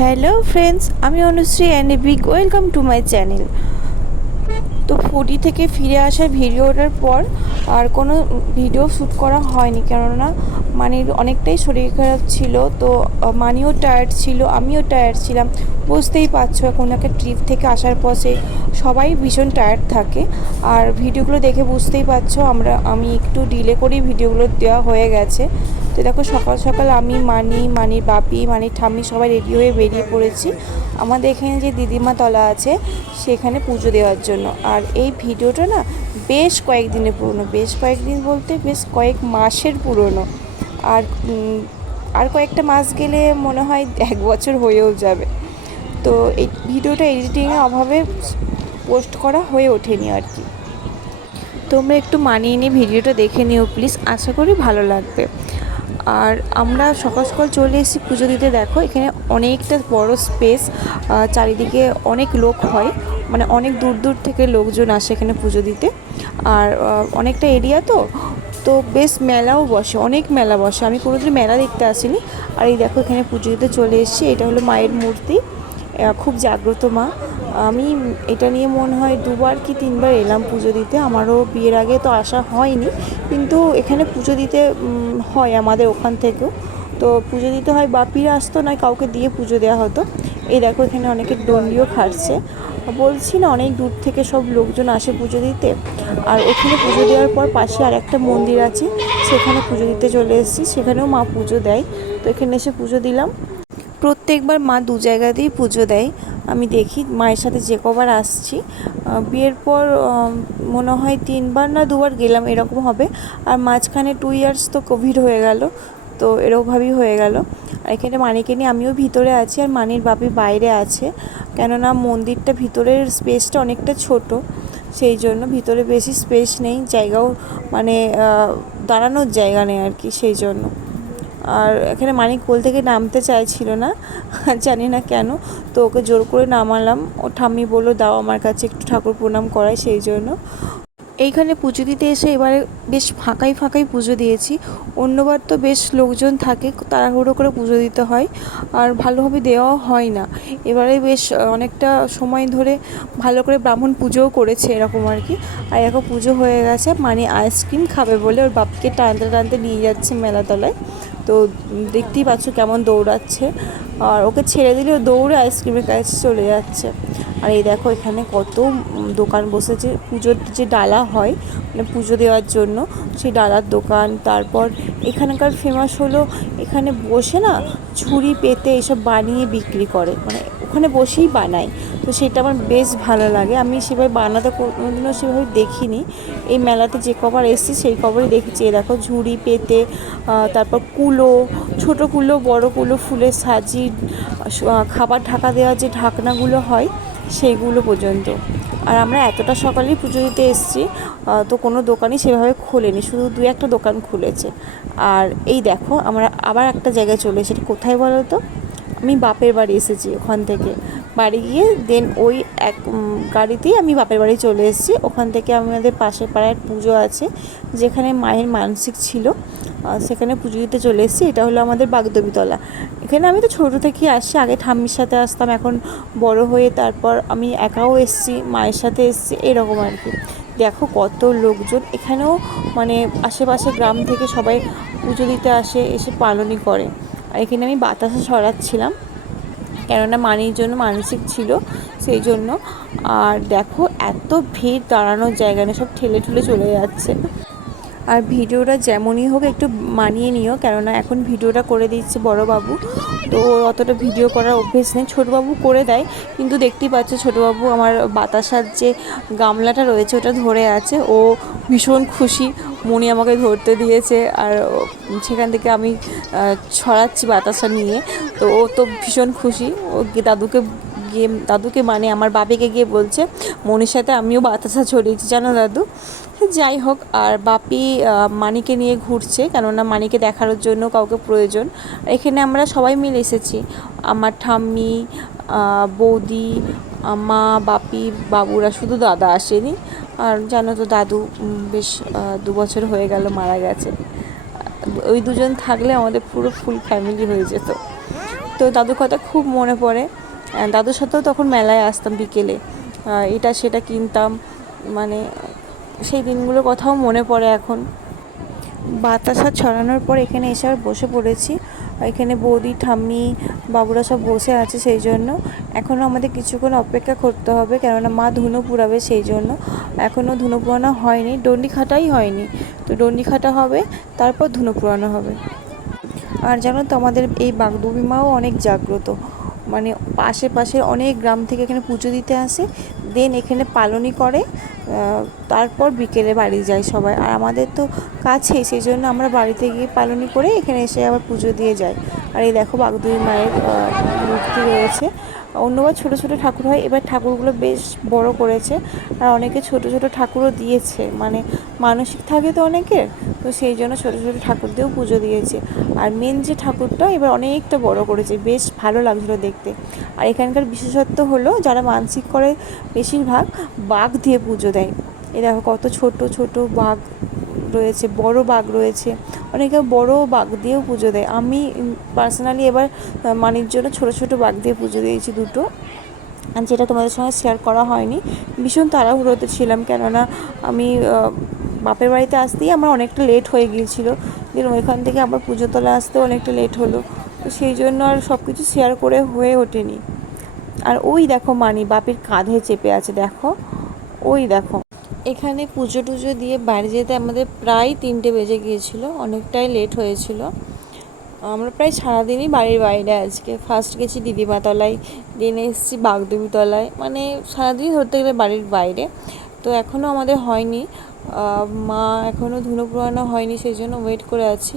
Hello friends, আমি Anushree and a big welcome to my channel. তো foodie থেকে ফিরে আসার ভিডিওটার পর আর কোনো ভিডিও শ্যুট করা হয়নি, কেননা মানির অনেকটাই শরীর খারাপ ছিল। তো মানিও টায়ার্ড ছিল, আমিও টায়ার্ড ছিলাম। বুঝতেই পারছো, এখন একটা ট্রিপ থেকে আসার পর সবাই ভীষণ টায়ার্ড থাকে। আর ভিডিওগুলো দেখে বুঝতেই পারছো আমি একটু ডিলে করেই ভিডিওগুলো দেওয়া হয়ে গেছে। তো দেখো, সকাল সকাল আমি মানির বাপি, মানির ঠাম্মি সবাই রেডি হয়ে বেরিয়ে পড়েছি আমাদের এখানে যে দিদিমা তলা আছে সেখানে পুজো দেওয়ার জন্য। আর এই ভিডিওটা না বেশ কয়েকদিনের পুরনো, বেশ কয়েকদিন বলতে বেশ কয়েক মাসের পুরনো। আর আর কয়েকটা মাস গেলে মনে হয় 1 বছর হয়েও যাবে। তো এই ভিডিওটা এডিটিংয়ের অভাবে পোস্ট করা হয়ে ওঠেনি আর কি। তোমরা একটু মানিয়ে নিয়ে ভিডিওটা দেখে নিও প্লিজ, আশা করি ভালো লাগবে। আর আমরা সকাল সকাল চলে এসেছি পুজো দিতে। দেখো, এখানে অনেকটা বড় স্পেস, চারিদিকে অনেক লোক হয়, মানে অনেক দূর দূর থেকে লোকজন আসে এখানে পুজো দিতে। আর অনেকটা এরিয়া তো তো বেশ মেলাও বসে, অনেক মেলা বসে। আমি কোনোদিন মেলা দেখতে আসিনি। আর এই দেখো, এখানে পুজো দিতে চলে এসেছি। এটা হলো মায়ের মূর্তি, খুব জাগ্রত মা। আমি এটা নিয়ে মনে হয় 2বার কি 3বার এলাম পুজো দিতে। আমারও বিয়ের আগে তো আসা হয়নি, কিন্তু এখানে পুজো দিতে হয় আমাদের ওখান থেকেও। তো পুজো দিতে হয়, বাপিরা আসতো না, কাউকে দিয়ে পুজো দেওয়া হতো। এই দেখো, এখানে অনেকে ডন্ডিও খাটছে। বলছি না, অনেক দূর থেকে সব লোকজন আসে পুজো দিতে। আর ওখানে পুজো দেওয়ার পর পাশে আর একটা মন্দির আছে, সেখানে পুজো দিতে চলে এসেছি। সেখানেও মা পুজো দেয়, তো এখানে এসে পুজো দিলাম। প্রত্যেকবার মা 2 জায়গাতেই পুজো দেয়। আমি দেখি মায়ের সাথে যে কবার আসছি, বিয়ের পর মনে হয় 3বার না 2বার গেলাম, এরকম হবে। আর মাঝখানে 2 ইয়ার্স তো কোভিড হয়ে গেল, তো এরকমভাবেই হয়ে গেল। আর এখানে মানিকে নিয়ে আমিও ভিতরে আছি, আর মানির বাপি বাইরে আছে। কেননা মন্দিরটা ভিতরের স্পেসটা অনেকটা ছোট, সেই জন্য ভিতরে বেশি স্পেস নেই, জায়গাও মানে দাঁড়ানোর জায়গা নেই আর কি, সেই জন্য। আর এখানে মানিক কোল থেকে নামতে চাইছিল না, জানি না কেন। তো ওকে জোর করে নামালাম। ও ঠাম্মি বললো, দাও আমার কাছে একটু ঠাকুর প্রণাম করায়, সেই জন্য। এইখানে পুজো দিতে এসে এবারে বেশ ফাঁকাই ফাঁকাই পুজো দিয়েছি। অন্যবার তো বেশ লোকজন থাকে, তাড়াহুড়ো করে পুজো দিতে হয়, আর ভালোভাবে দেওয়াও হয় না। এবারে বেশ অনেকটা সময় ধরে ভালো করে ব্রাহ্মণ পুজোও করেছে, এরকম আর কি। আর এখন পুজো হয়ে গেছে, মানে আইসক্রিম খাবে বলে ওর বাপকে টানতে টানতে নিয়ে যাচ্ছে মেলাতলায়। তো দেখতেই পাচ্ছ কেমন দৌড়াচ্ছে, আর ওকে ছেড়ে দিলেও দৌড়ে আইসক্রিমের কাছে চলে যাচ্ছে। আর এই দেখো, এখানে কত দোকান বসেছে। পুজোর যে ডালা হয়, মানে পুজো দেওয়ার জন্য সেই ডালার দোকান। তারপর এখানকার ফেমাস হলো, এখানে বসে না ঝুড়ি পেতে এসব বানিয়ে বিক্রি করে, মানে ওখানে বসেই বানায়। তো সেটা আমার বেশ ভালো লাগে। আমি সেভাবে বানাতে কোনোদিনও সেভাবে দেখিনি। এই মেলাতে যে কবার এসেছি সেই কবারই দেখেছি। দেখো, ঝুড়ি পেতে, তারপর কুলো, ছোট কুলো, বড় কুলো, ফুলের সাজি, খাবার ঢাকা দেওয়ার যে ঢাকনাগুলো হয় সেইগুলো পর্যন্ত। আর আমরা এতটা সকালেই পুজো দিতে এসেছি, তো কোনো দোকানই সেভাবে খোলেনি, শুধু 2-1টা দোকান খুলেছে। আর এই দেখো, আমরা আবার একটা জায়গায় চলে এসেছি। কোথায় বলো তো? আমি বাপের বাড়ি এসেছি, ওখান থেকে বাড়ি গিয়ে দেন ওই এক গাড়িতেই আমি বাপের বাড়ি চলে এসেছি। ওখান থেকে আমাদের পাশের পাড়ায় পুজো আছে, যেখানে মায়ের মানসিক ছিল, সেখানে পুজো দিতে চলে এসেছি। এটা হলো আমাদের বাগদবিতলা। এখানে আমি তো ছোটো থেকেই আসছি, আগে ঠাম্মির সাথে আসতাম, এখন বড় হয়ে তারপর আমি একাও এসেছি, মায়ের সাথে এসেছি, এরকম আর কি। দেখো কত লোকজন এখানেও, মানে আশেপাশে গ্রাম থেকে সবাই পুজো দিতে আসে, এসে পালনই করে। আর এখানে আমি বাতাসা ছড়াচ্ছিলাম, কেননা মানির জন্য মানসিক ছিল, সেই জন্য। আর দেখো, এত ভিড়, দাঁড়ানোর জায়গা নেই, সব ঠেলে ঠুলে চলে যাচ্ছে। আর ভিডিওটা যেমনই হোক একটু মানিয়ে নিও, কেননা এখন ভিডিওটা করে দিচ্ছে বড়োবাবু, তো ওর অতটা ভিডিও করার অভ্যেস নেই। ছোটোবাবু করে দেয়, কিন্তু দেখতেই পাচ্ছ ছোটোবাবু আমার বাতাসার যে গামলাটা রয়েছে ওটা ধরে আছে। ও ভীষণ খুশি, মনি আমাকে ধরতে দিয়েছে, আর সেখান থেকে আমি ছড়াচ্ছি বাতাসা নিয়ে। তো ও তো ভীষণ খুশি। ও দাদুকে মানে আমার বাপিকে গিয়ে বলছে, মনির সাথে আমিও বাতাসা ছড়িয়েছি জানো দাদু। যাই হোক, আর বাপি মানিকে নিয়ে ঘুরছে, কেননা মানিকে দেখানোর জন্য কাউকে প্রয়োজন। এখানে আমরা সবাই মিলে এসেছি, আমার ঠাম্মি, বৌদি, মা, বাপি, বাবুরা, শুধু দাদা আসেনি। আর জানো তো, দাদু বেশ 2 বছর হয়ে গেল মারা গেছে। ওই দুজন থাকলে আমাদের পুরো ফুল ফ্যামিলি হয়ে যেত। তো দাদুর কথা খুব মনে পড়ে। দাদুর সাথেও তখন মেলায় আসতাম বিকেলে, এটা সেটা কিনতাম, মানে সেই দিনগুলোর কথাও মনে পড়ে এখন। বাতাসা ছড়ানোর পর এখানে এসে আর বসে পড়েছি। এখানে বৌদি, ঠাম্মি, বাবুরা সব বসে আছে, সেই জন্য এখনও আমাদের কিছুক্ষণ অপেক্ষা করতে হবে, কেননা মা ধুনো পুরাবে, সেই জন্য এখনও ধুনো পুরানো হয়নি, ডন্ডি খাটাই হয়নি। তো ডন্ডি খাটা হবে, তারপর ধুনো পুরানো হবে। আর জানো তো আমাদের এই বাগদুবি মাও অনেক জাগ্রত, মানে পাশে অনেক গ্রাম থেকে এখানে পুজো দিতে আসে, দেন এখানে পালনই করে, তারপর বিকেলে বাড়ি যায় সবাই। আর আমাদের তো কাছেই, সেই জন্য আমরা বাড়িতে গিয়ে পালনই করে এখানে এসে আবার পুজো দিয়ে যাই। আর এই দেখো বাগদুবি মায়ের মূর্তি রয়েছে। অন্যবার ছোট ছোট ঠাকুর হয়, এবার ঠাকুরগুলো বেশ বড় করেছে। আর অনেকে ছোট ছোট ঠাকুরও দিয়েছে, মানে মানসিক থাকে তো অনেকের, তো সেই জন্য ছোট ছোট ঠাকুর দিয়েও পুজো দিয়েছে। আর মেন যে ঠাকুরটা এবার অনেকটা বড় করেছে, বেশ ভালো লাগছিলো দেখতে। আর এখানকার বিশেষত্ব হলো যারা মানসিক করে বেশিরভাগ বাঘ দিয়ে পুজো দেয়। এই দেখো কত ছোট ছোট বাঘ রয়েছে, বড় বাঘ রয়েছে, অনেকে বড় বাঘ দিয়েও পুজো দেয়। আমি পার্সোনালি এবার মানির জন্য ছোট ছোট বাঘ দিয়ে পুজো দিয়েছি দুটো, আর যেটা তোমাদের সঙ্গে শেয়ার করা হয়নি। ভীষণ তাড়াহুড়োতে ছিলাম, কেননা আমি বাপের বাড়িতে আসতেই আমার অনেকটা লেট হয়ে গিয়েছিলো, দেন ওইখান থেকে আবার পুজো তোলা আসতেও অনেকটা লেট হলো, তো সেই জন্য আর সব কিছু শেয়ার করে হয়ে ওঠেনি। আর ওই দেখো মানি বাপের কাঁধে চেপে আছে, দেখো ওই দেখো। এখানে পুজো টুজো দিয়ে বাড়ি যেতে আমাদের প্রায় 3টে বেজে গিয়েছিলো, অনেকটাই লেট হয়েছিল। আমরা প্রায় সারাদিনই বাড়ির বাইরে, আজকে ফার্স্ট গেছি দিদিমা তলায়, দেন এসেছি বাগদেবী তলায়, মানে সারাদিনই ধরতে গেলে বাড়ির বাইরে। তো এখনও আমাদের হয়নি, মা এখনও ধুনো পুরানো হয়নি, সেই জন্য ওয়েট করে আছি।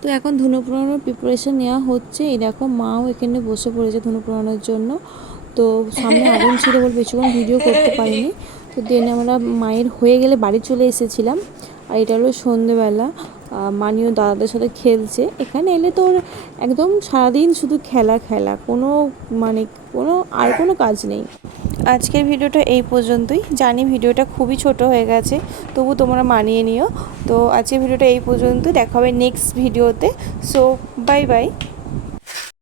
তো এখন ধুনো পুরানোর প্রিপারেশন নেওয়া হচ্ছে। এই দেখো মাও এখানে বসে পড়েছে ধুনো পুরানোর জন্য। তো সামনে আগুন ছিল বলে বেশিক্ষণ ভিডিও করতে পারিনি। তো দেন আমরা মায়ের হয়ে গেলে বাড়ি চলে এসেছিলাম। আর এটা হলো সন্ধেবেলা, মানিও দাদাদের সাথে খেলছে। এখানে এলে তো ওর একদম সারাদিন শুধু খেলা, কোনো মানে কোনো কাজ নেই। আজকের ভিডিওটা এই পর্যন্তই। জানি ভিডিওটা খুবই ছোট হয়ে গেছে, তবু তোমরা মানিয়ে নিও। তো আজকের ভিডিওটা এই পর্যন্তই, দেখা হবে নেক্সট ভিডিওতে। So bye bye.